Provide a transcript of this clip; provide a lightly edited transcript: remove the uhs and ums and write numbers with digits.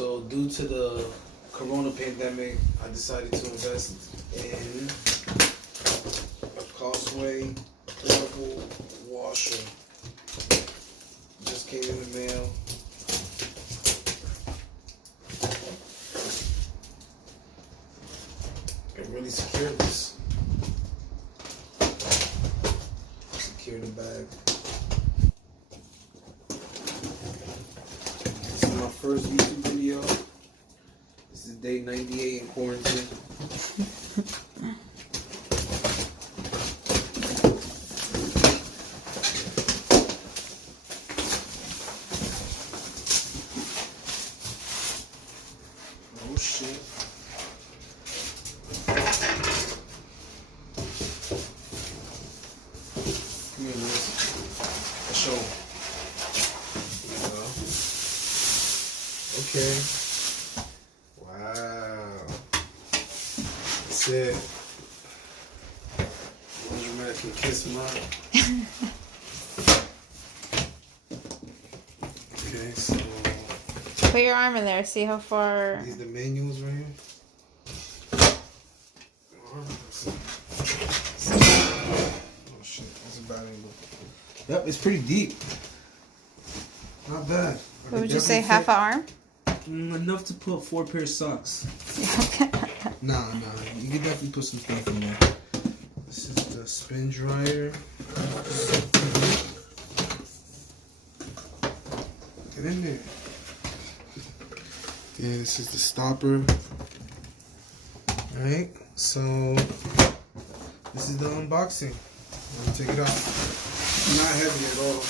So due to the Corona pandemic, I decided to invest in a Costway portable washer. Just came in the mail. I really secured this. Secure the bag. This is my first YouTube video. This is day 98 in quarantine. Oh shit. Come here, Liz. Let's show 'em. Okay. Wow. That's it. One dramatic kiss mark. Okay, so Put your arm in there. See how far. these are the manuals right here. Oh shit, that's a bad angle. Yep, it's pretty deep. Not bad. What would you say, half an arm? Enough to put 4 pair of socks. Nah. You can definitely put some stuff in there. This is the spin dryer. Get in there. Yeah, this is the stopper. Alright, so this is the unboxing. Let me take it out. Not heavy at all.